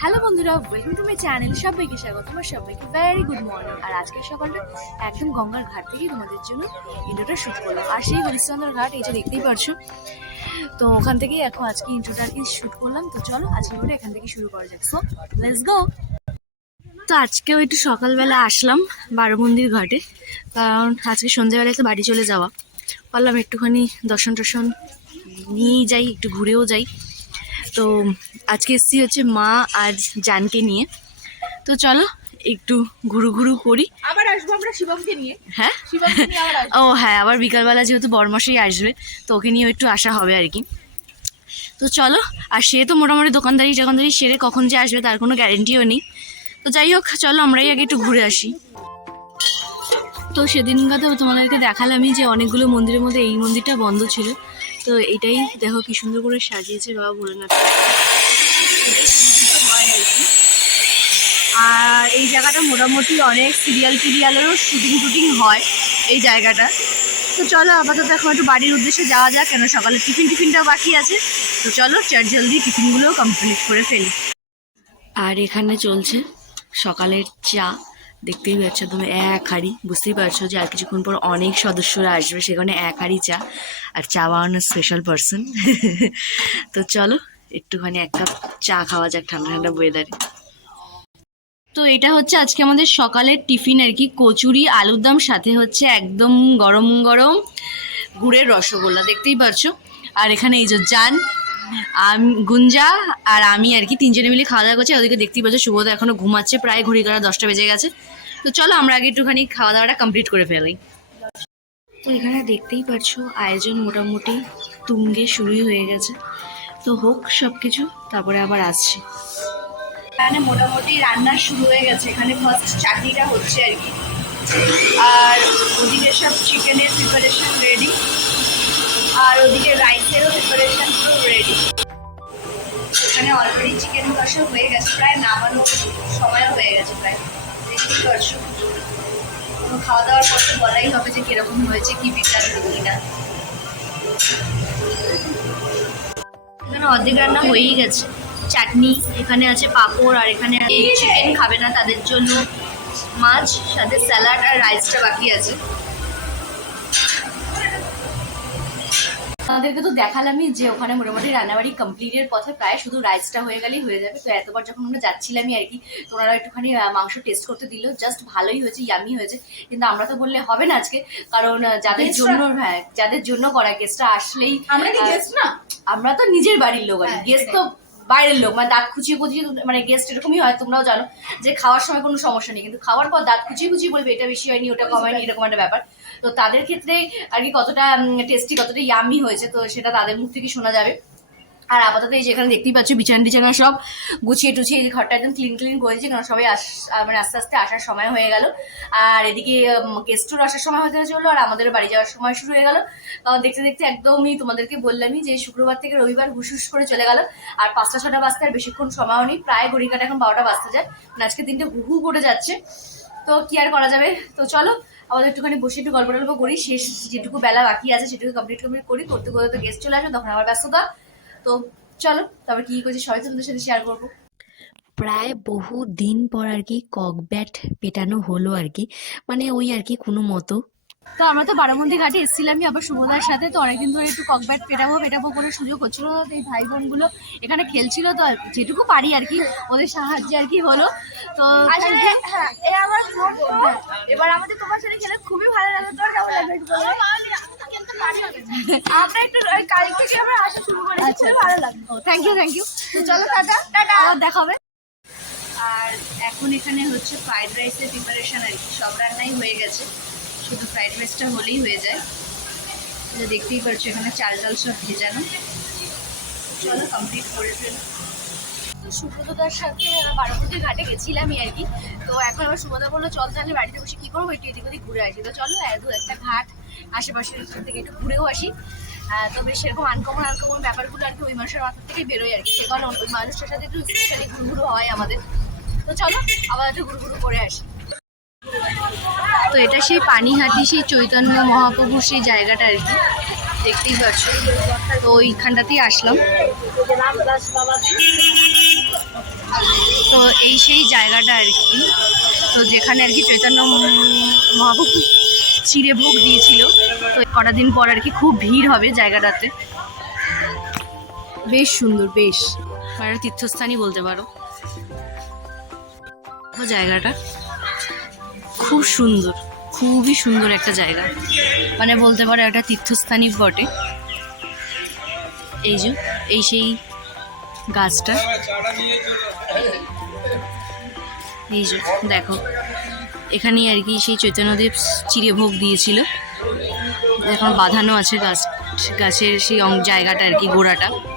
Hello বন্ধুরা welcome to my channel সবাইকে স্বাগত। তোমার সবাইকে ভেরি গুড মর্নিং আর আজকের সকালটা একদম গঙ্গার ঘাট থেকেই তোমাদের জন্য ইন্ট্রোটা শ্যুট করলাম। আর সেই হরিশ্চন্দ্র ঘাট, এই যে দেখতেই পারছ। তো ওখান থেকেই এখন আজকে ইন্ট্রোটা আর কি শ্যুট করলাম। তো চলো, আজকে ওটা এখান থেকে শুরু করা যাক। সো লেটস গো তো আজকেও একটু সকালবেলা আসলাম বারো মন্দির ঘাটে। কারণ আজকে সন্ধ্যেবেলায় তো বাড়ি চলে যাওয়া। বললাম একটুখানি দর্শন টর্শন নিয়েই যাই, একটু ঘুরেও যাই। তো আজকে এসছি হচ্ছে মা আর জানকে নিয়ে। তো চলো একটু ঘুরু ঘুরু করি। আবার আসব আমরা শিবমকে নিয়ে। হ্যাঁ? ও হ্যাঁ আবার বিকালবেলা যেহেতু বরমাসেই আসবে তো ওকে নিয়েও একটু আসা হবে আর কি। তো চলো আর সে তো মোটামুটি দোকানদারি টোকানদারি সেরে কখন যে আসবে তার কোনো গ্যারেন্টিও নেই। তো যাই হোক চলো আমরাই আগে একটু ঘুরে আসি। তো সেদিনকাতেও তোমাদেরকে দেখালামই যে অনেকগুলো মন্দিরের মধ্যে এই মন্দিরটা বন্ধ ছিল। তো এটাই দেখো কি সুন্দর করে সাজিয়েছে বাবা ভোলেনাথ এটাই পরিচিত হয় আর কি। আর এই জায়গাটা মোটামুটি অনেক সিরিয়াল টিরিয়ালেরও শুটিং টুটিং হয় এই জায়গাটা। তো চলো আপাতত এখন একটু বাড়ির উদ্দেশ্যে যাওয়া যাক, কেন সকালে টিফিন টিফিনটাও বাকি আছে। তো চলো চার জলদি টিফিনগুলোও কমপ্লিট করে ফেলি। আর এখানে চলছে সকালের চা। দেখতেই পাচ্ছ তুমি এক হাঁড়ি। বুঝতেই পারছ যে আর কিছুক্ষণ পর অনেক সদস্যরা আসবে, সেখানে এক হাঁড়ি চা আর চা বানানোর স্পেশাল পার্সন তো চলো, একটুখানি এক কাপ চা খাওয়া যাক ঠান্ডা ঠান্ডা ওয়েদারে তো এটা হচ্ছে আজকে আমাদের সকালের টিফিন আর কি। কচুরি, আলুর দম, সাথে হচ্ছে একদম গরম গরম গুড়ের রসগোল্লা, দেখতেই পারছ। আর এখানে এই যে জান গুঞ্জা আর আমি আর কি তিনজনে মিলে খাওয়া দাওয়া করছি। ওদিকে দেখতেই পাচ্ছ শুভদা এখনও ঘুমাচ্ছে, প্রায় ঘড়ি কাটা দশটা বেজে গেছে। তো চলো আমরা আগে একটুখানি খাওয়া দাওয়াটা কমপ্লিট করে ফেলি। তো এখানে দেখতেই পারছ আয়োজন মোটামুটি তুঙ্গে শুরুই হয়ে গেছে। তো হোক সব কিছু তারপরে আবার আসছি। এখানে মোটামুটি রান্না শুরু হয়ে গেছে। এখানে ফার্স্ট চাটনিটা হচ্ছে আর কি। আর ওদিকে সব চিকেনের প্রিপারেশন রেডি আর ওদিকে রাইসেরও প্রিপারেশন পুরো রেডি এখানে অলরেডি চিকেন কষা হয়ে গেছে। প্রায় নামানো সময় হয়ে গেছে প্রায়। দেখতেই খাওয়া দাওয়ার পর তো বলাই হবে যে কীরকম হয়েছে, কি কি না এখানে অর্ধেক রান্না হয়েই গেছে। চাটনি এখানে আছে পাঁপড় আর এখানে চিকেন খাবে না তাদের জন্য মাছ সাথে স্যালাড আর রাইসটা বাকি আছে। আমাদেরকে তো দেখালামই যে ওখানে মোটামুটি রান্নাবাড়ি কমপ্লিটের পথে প্রায় শুধু রাইসটা হয়ে গেলেই হয়ে যাবে। তো এতবার যখন আমরা যাচ্ছিলামই আর কি তো ওনারা একটুখানি মাংস টেস্ট করতে দিল। জাস্ট ভালোই হয়েছে ইয়ামি হয়েছে। কিন্তু আমরা তো বললে হবে না আজকে কারণ যাদের জন্য হ্যাঁ যাদের জন্য করা গেস্টটা আসলেই আমরা গেস্ট না? আমরা তো নিজের বাড়ির লোক আর হ্যাঁ, গেস্ট তো বাইরের লোক মানে দাঁত খুচিয়ে খুচিয়ে মানে গেস্ট এরকমই হয় তোমরাও জানো যে খাওয়ার সময় কোনো সমস্যা নেই কিন্তু খাওয়ার পর দাঁত খুঁচিয়ে খুচিয়ে বলবে এটা বেশি হয়নি ওটা কম হয়নি এরকম একটা ব্যাপার। তো তাদের ক্ষেত্রে আর কি কতটা টেস্টি কতটা ইয়ামি হয়েছে তো সেটা তাদের মুখ থেকে শোনা যাবে। আর আপাতত এই যেখানে দেখতেই পাচ্ছ, বিছানা টিছানা সব গুছিয়ে টুছিয়ে এই ঘরটা একদম ক্লিন ক্লিন করেছে কারণ সবাই আস মানে আস্তে আস্তে আসার সময় হয়ে গেল। আর এদিকে গেস্টর আসার সময় হতে চলল, আর আমাদের বাড়ি যাওয়ার সময় শুরু হয়ে গেল। দেখতে দেখতে একদমই তোমাদেরকে বললামই যে শুক্রবার থেকে রবিবার হুসুস করে চলে গেল। আর পাঁচটা, ছটা বাজতে আর বেশিক্ষণ সময়ও নেই, প্রায় ঘড়ি কাটা এখন বারোটা বাজতে যায়। মানে আজকে দিনটা হু হু করে যাচ্ছে। তো কি আর করা যাবে? তো চলো, আমাদের একটুখানি বসে একটু গল্প টল্প করি, শেষ যেটুকু বেলা বাকি আছে সেটুকু কমপ্লিট কমপ্লিট করি। করতে করতে তো গেস্ট চলে আসবে, তখন আবার ব্যস্ততা। তো চলো তারপর কি করছি সবাই তোমাদের সাথে শেয়ার করব। প্রায় বহু দিন পর আর কি ককব্যাট পেটানো হলো আর কি মানে ওই আর কি কোনো মতো। তো আমরা তো বারামন্দি ঘাটে এসেছিলামই আবার সুমদার সাথে তো অনেকদিন ধরে একটু ককব্যাট পেটাবো পেটাবো করে সুযোগ হচ্ছিল এই ভাই বোনগুলো এখানে খেলছিল তো আর যেটুকু পারি আর কি ওদের সাহায্যে আর কি হলো। তো আসলে হ্যাঁ এবার আমাদের তোমার সাথে খেলে খুবই ভালো লাগে তোর কেমন বলো? আমরা একটু কাল থেকে আমরা আসা শুরু করেছি ভালো লাগবে থ্যাংক ইউ থ্যাংক ইউ চলো টাটা। টাটা। আবার দেখা হবে। আর এখন এখানে হচ্ছে ফ্রাইড রাইসের প্রিপারেশন আর কি। সব রান্নাই হয়ে গেছে। শুধু ফ্রাইড রাইসটা হলেই হয়ে যায়। দেখতেই পাচ্ছ এখানে চাল টাল সব ভেজানো। চলো কমপ্লিট করে ফেলো। সুব্রতদার সাথে বারামতি ঘাটে গেছিলামই আর কি। তো এখন আবার সুব্রতা বলল চল তাহলে বাড়িতে বসে কি করব? একটু এদিক ওদিক ঘুরে আসি। তো চলো এত একটা ঘাট আশেপাশের থেকে একটু ঘুরেও আসি। আহ, তবে সেরকম আনকমন আনকমন ব্যাপারগুলো আর কি ওই মানুষের মাথা থেকে বেরোয় আর কি। সে কারণে ওই মানুষটার সাথে একটু স্পেশালি ঘুরঘুরু হয় আমাদের। তো চলো আবার একটু ঘুরঘুরু করে আসি। তো এটা সেই পানিহাটি সেই চৈতন্য মহাপ্রভুর সেই জায়গাটা আর কি। দেখতেই পাচ্ছ। তো ওইখানটাতেই আসলাম। তো এই সেই জায়গাটা আর কি। তো যেখানে আর কি চৈতন্য মহাপ্রভু চিড়ে ভোগ দিয়েছিল তো কটা দিন পর আর কি খুব ভিড় হবে জায়গাটাতে। বেশ সুন্দর বেশ। মানে তীর্থস্থানই বলতে পারো। জায়গাটা। খুব সুন্দর খুবই সুন্দর একটা জায়গা। মানে বলতে পারো একটা তীর্থস্থানই বটে। এই যে এই সেই গাছটা। এই যে, দেখো। এখানেই আর কি সেই চৈতন্যদেব চিড়ে ভোগ দিয়েছিল। এখন বাঁধানো আছে গাছ, গাছের সেই জায়গাটা আর কি, গোড়াটা।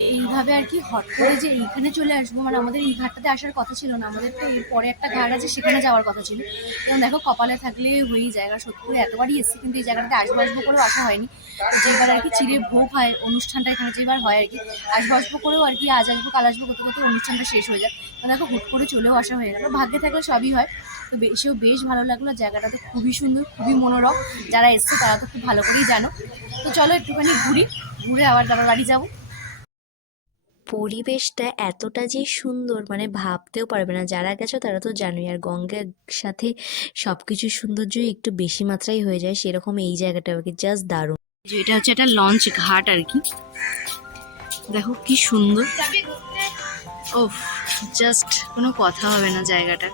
এইভাবে আর কি হট করে যে এইখানে চলে আসব মানে আমাদের এই ঘাটটাতে আসার কথা ছিল না, আমাদের তো পরে একটা ঘাট আছে, সেখানে যাওয়ার কথা ছিল। এবং দেখো, কপালে থাকলে হয়েই জায়গা সত্যি এতবারই এসেছি, কিন্তু এই জায়গাটাতে আসব আসব করেও আসা হয়নি। যেবার আর কি চিড়ে ভোগ হয়, অনুষ্ঠানটা এখানে যেবার হয় আর কি, আসব আসব করেও আর কি আজ আসব, কাল আসব করতে করতে অনুষ্ঠানটা শেষ হয়ে যায়। তো দেখো, হুট করে চলেও আসা হয়ে গেল। ভাগ্যে থাকলে সবই হয়, তো বেশেও বেশ ভালো লাগল জায়গাটা তো খুবই সুন্দর, খুবই মনোরম, যারা এসছে তারা তো খুব ভালো করেই জানো। তো চলো একটুখানি ঘুরি, ঘুরে আবার আবার বাড়ি যাব। পরিবেশটা এতটা যে সুন্দর মানে ভাবতেও পারবে না। যারা গেছো তারা তো জানোই, আর গঙ্গার সাথে সব কিছু সৌন্দর্য একটু বেশি মাত্রায় হয়ে যায়, সেরকম এই জায়গাটা কি জাস্ট দারুণ। এটা হচ্ছে একটা লঞ্চ ঘাট আর কি। দেখো কি সুন্দর। ও জাস্ট কোনো কথা হবে না জায়গাটা।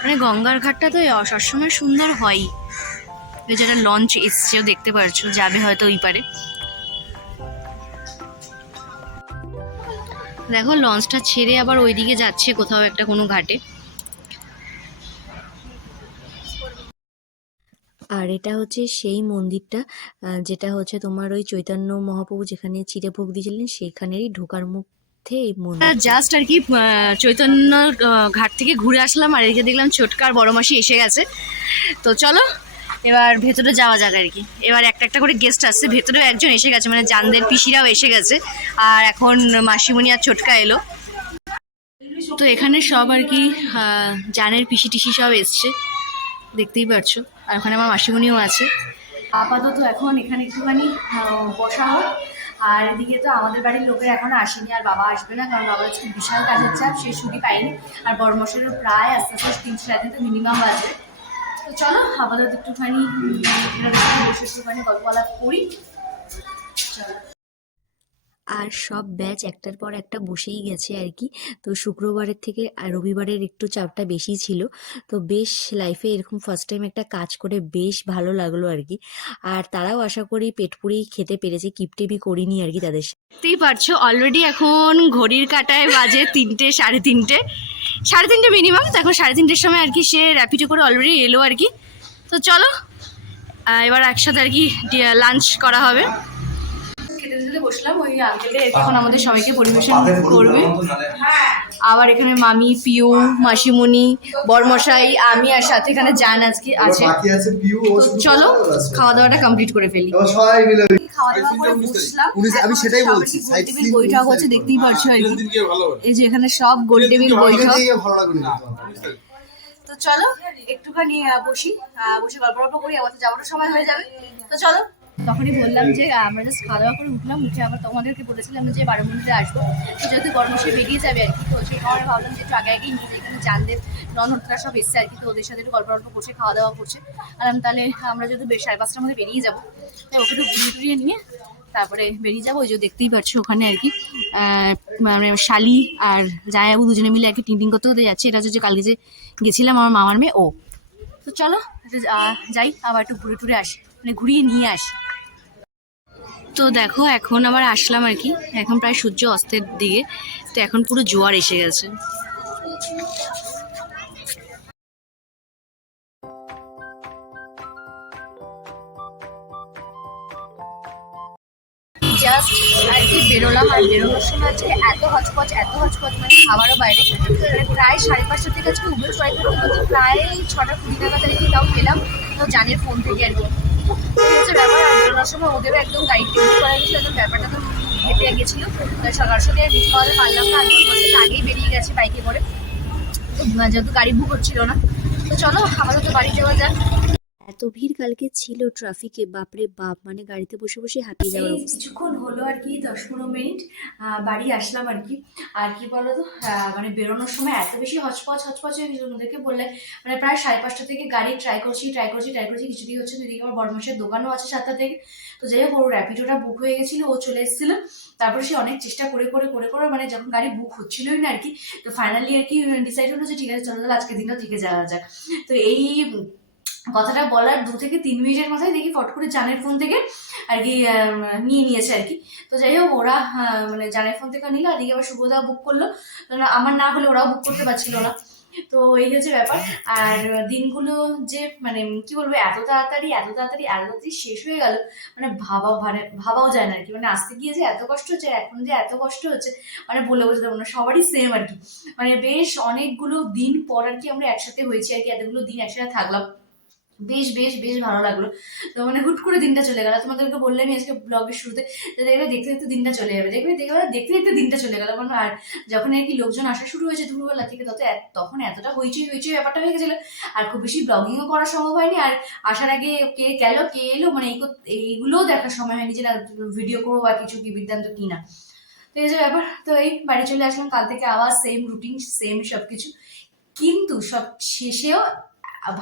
মানে গঙ্গার ঘাটটা তো সবসময় সুন্দর হয়ই। যেটা লঞ্চ এসছেও দেখতে পারছ, যাবে হয়তো ওই পারে। দেখো লঞ্চটা ছেড়ে আবার ওইদিকে যাচ্ছে কোথাও একটা কোনো ঘাটে। আর এটা হচ্ছে সেই মন্দিরটা যেটা হচ্ছে তোমার ওই চৈতন্য মহাপ্রভু যেখানে চিড়ে ভোগ দিয়েছিলেন সেখানেরই ঢোকার মধ্যে এই জাস্ট আর কি চৈতন্য ঘাট থেকে ঘুরে আসলাম আর এদিকে দেখলাম ছোটকার বড় মাসি এসে গেছে। তো চলো এবার ভেতরে যাওয়া যাক আর কি। এবার একটা একটা করে গেস্ট আসছে। ভেতরেও একজন এসে গেছে মানে জানদের পিসিরাও এসে গেছে। আর এখন মাসিমণি আর ছোটকা এলো। তো এখানে সব আর কি জানের পিসি টিসি সব এসছে। দেখতেই পারছ। আর ওখানে আমার মাসিমণিও আছে। আপাতত এখন এখানে একটুখানি বসা হোক। আর এদিকে তো আমাদের বাড়ির লোকের এখন আসেনি আর বাবা আসবে না, কারণ বাবার আজকে বিশাল কাজের চাপ, সে ছুটি পায়নি। আর বড় মশাইয়েরও প্রায় আস্তে আস্তে তিন সাড়ে তো মিনিমাম চলো আপাতত একটুখানি বসে একটুখানি গল্প আলাপ করি। চলো। আর সব ব্যাচ একটার পর একটা বসেই গেছে আর কি। তো শুক্রবারের থেকে আর রবিবারের একটু চাপটা বেশি ছিল। তো বেশ লাইফে এরকম ফার্স্ট টাইম একটা কাজ করে বেশ ভালো লাগল আর কি। আর তারাও আশা করি পেট পুরেই খেতে পেরেছে কিপটেপি করিনি আর কি তাদের সাথে। দেখতেই পারছ অলরেডি এখন ঘড়ির কাটায় বাজে তিনটে সাড়ে তিনটে। সাড়ে তিনটে মিনিমাম তো এখন সাড়ে তিনটের সময় আর কি সে র্যাপিডো করে অলরেডি এলো আর কি। চলো এবার একসাথে আর কি লাঞ্চ করা হবে। খেতে দিতে বসলাম ওই আঙ্কেলে এখন আমাদের সবাইকে পরিবেশন করবে। আবার এখানে মামি পিউ মাসিমণি বরমশাই আমি আর সাথে এখানে জান আজকে আছে। বাকি আছে পিউ ও তো চলো খাওয়া দাওয়াটা কমপ্লিট করে ফেলি। এবার সবাই মিলে খাওয়া দাওয়া করে বসলাম। আমি সেটাই বলছি, গোল side টেবিল scene বৈঠক হচ্ছে দেখতেই পারছ আর এই যে এখানে সব গোল টেবিল বৈঠক। চলো, একটুখানি বসি বসে গল্প গল্প করি আবার তো যাওয়ারও সময় হয়ে যাবে। তো চলো। তখনই বললাম যে, আমরা জাস্ট খাওয়া দাওয়া করে উঠলাম, উঠে আবার তোমাদেরকে বলেছিলাম যে, বারো মিনিটে আসব। তো যেহেতু গরম মশাই বেরিয়ে যাবে আর কি, তো সেই কারণে ভাবলাম যে, একটু আগে আগেই নিয়ে যাই, এখানে জানদেব ননদরা সব এসছে আর কি, তো ওদের সাথে একটু গল্প গল্প করছে খাওয়া দাওয়া করছে। আর আমি তাহলে, আমরা যেহেতু বেশ সাড়ে পাঁচটার মধ্যে বেরিয়ে যাব, তাই ওকে একটু ঘুরিয়ে টুরিয়ে নিয়ে তারপরে বেরিয়ে যাব, ওই যে দেখতেই পাচ্ছ ওখানে আর কি। মানে শালি আর জায়াবু দুজনে মিলে আর কি টিং টিং করতে করতে যাচ্ছে। এটা হচ্ছে কালকে যে গেছিলাম আমার মামার মেয়ে, ও। তো চলো যাই, আবার একটু ঘুরে টুরে আসি মানে ঘুরিয়ে নিয়ে আসি। তো দেখো, এখন আবার আসলাম আর কি। এখন প্রায় সূর্য অস্তের দিকে, তো এখন পুরো জোয়ার এসে গেছে। বেরোলাম আর বেরোনোর সময় আজকে এত হচপচ এত হচপচ মানে খাবারও বাইরে। মানে প্রায় সাড়ে পাঁচটা থেকে আজকে উবের ট্রাই করতে করতে প্রায় ছটা কুড়ি নাগাদ আর কি তাও পেলাম তো জানের ফোন থেকে আর কি। ব্যাপার, আর বেরোনোর সময় ওদেরও একদম গাড়িতে বুক করা গেছিল একদম ব্যাপারটা তো হেঁটে গেছিল। সকাল সাথে আর মিস করাতে পারলাম না বলব আগেই বেরিয়ে গেছে বাইকে করে। তো যেহেতু গাড়ি বুক হচ্ছিল না। তো চলো, আপাতত বাড়ি যাওয়া যাক। এত ভিড় কালকে ছিল ট্রাফিকে বাপরে বাপ মানে গাড়িতে বসে বসে হাঁপিয়ে যাওয়ার এই কিছুক্ষণ হলো আর কি দশ পনেরো মিনিট বাড়ি আসলাম আর কি। আর কি বলো তো মানে বেরোনোর সময় এত বেশি হচপচ হচপচ হয়ে গেছিল। ওদেরকে বললে মানে প্রায় সাড়ে পাঁচটা থেকে গাড়ি ট্রাই করছি ট্রাই করছি ট্রাই করছি কিছুতেই হচ্ছে না এদিকে আমার বর্মসের দোকানও আছে সাতটা থেকে। তো যাই হোক ওর র্যাপিডোটা বুক হয়ে গেছিল ও চলে এসেছিল। তারপরে সে অনেক চেষ্টা করে করে করে করে মানে যখন গাড়ি বুক হচ্ছিলোই না আর কি তো ফাইনালি আর কি ডিসাইড হলো যে ঠিক আছে চলো আজকের দিনটা থেকে যাওয়া যাক। তো এই কথাটা বলার দু থেকে তিন মিনিটের মাথায় দেখি ফট করে জানের ফোন থেকে আর কি নিয়ে নিয়েছে আর কি। তো যাই হোক, ওরা মানে জানের ফোন থেকে নিল আর আবার শুভদা বুক করল। আমার না হলে ওরাও বুক করতে পারছিল না। তো এই হচ্ছে ব্যাপার। আর দিনগুলো যে মানে কি বলব, এত তাড়াতাড়ি এত তাড়াতাড়ি এত তাড়াতাড়ি শেষ হয়ে গেল মানে ভাবা মানে ভাবাও যায় না আর কি। মানে আসতে গিয়ে যে এত কষ্ট হচ্ছে, এখন যে এত কষ্ট হচ্ছে মানে বলে বোঝাতে পারব না, সবারই সেম আর কি। মানে বেশ অনেকগুলো দিন পর আর কি আমরা একসাথে হয়েছি আর কি, এতগুলো দিন একসাথে থাকলাম। বেশ বেশ বেশ ভালো লাগল। তো মানে হুট করে দিনটা চলে গেল। তোমাদেরকে বললামই আজকে ব্লগের শুরুতে, যে দেখবে দেখতে দেখতে দিনটা চলে যাবে। দেখবে দেখবে দেখতে দেখতে দিনটা চলে গেল। মানে আর যখন আর কি লোকজন আসা শুরু হয়েছে দুপুরবেলা থেকে, তত তখন এতটা হইচই হইচই ব্যাপারটা হয়ে গেছিল। আর খুব বেশি ব্লগিংও করা সম্ভব হয়নি। আর আসার আগে কে গেল, কে এলো মানে এই এইগুলোও দেখার সময় হয়নি যে না ভিডিও করব বা কিছু কি বৃত্তান্ত কি না। তো এই যে ব্যাপার, তো এই বাড়ি চলে আসলাম। কাল থেকে আবার সেম রুটিন সেম সব কিছু কিন্তু সব শেষেও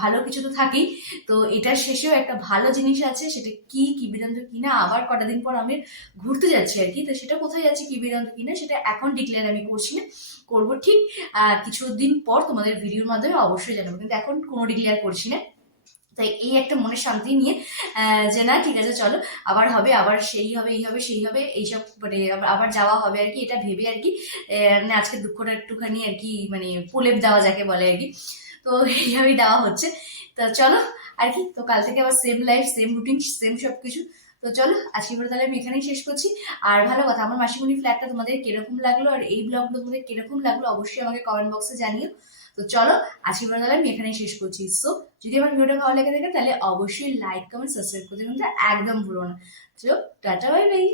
ভালো কিছু তো থাকেই। তো এটার শেষেও একটা ভালো জিনিস আছে সেটা কি কি বিদান্ত কিনা আবার কটা দিন পর আমি ঘুরতে যাচ্ছি আর কি। তো সেটা কোথায় যাচ্ছি কি বিদান্ত কিনা সেটা এখন ডিক্লেয়ার আমি করছি না করব ঠিক আহ, কিছুদিন পর তোমাদের ভিডিওর মাধ্যমে অবশ্যই জানাব। কিন্তু এখন কোনো ডিক্লেয়ার করছি না। তাই এই একটা মনের শান্তি নিয়ে যে না ঠিক আছে চলো আবার হবে আবার সেই হবে এই হবে সেই হবে এইসব মানে আবার যাওয়া হবে আর কি এটা ভেবে আর কি মানে আজকে দুঃখটা একটুখানি আর কি মানে প্রলেপ দেওয়া যাকে বলে আর কি। তো এইভাবেই দেওয়া হচ্ছে। তো চলো, আর কি, তো কাল থেকে আবার same life same routine same সব কিছু তো চলো, আজকে করে তাহলে আমি এখানেই শেষ করছি। আর ভালো কথা, আমার মাসিমণি ফ্ল্যাটটা তোমাদের কীরকম লাগল আর এই ব্লগগুলো তোমাদের কীরকম লাগল অবশ্যই আমাকে কমেন্ট বক্সে জানিও। তো চলো, আজকে করে তাহলে আমি এখানেই শেষ করছি। সো যদি আমার ভিডিওটা ভালো লেগে থাকে তাহলে অবশ্যই লাইক কমেন্ট সাবস্ক্রাইব করতে কিন্তু একদম ভুলো না। চলো টাটা বাই বাই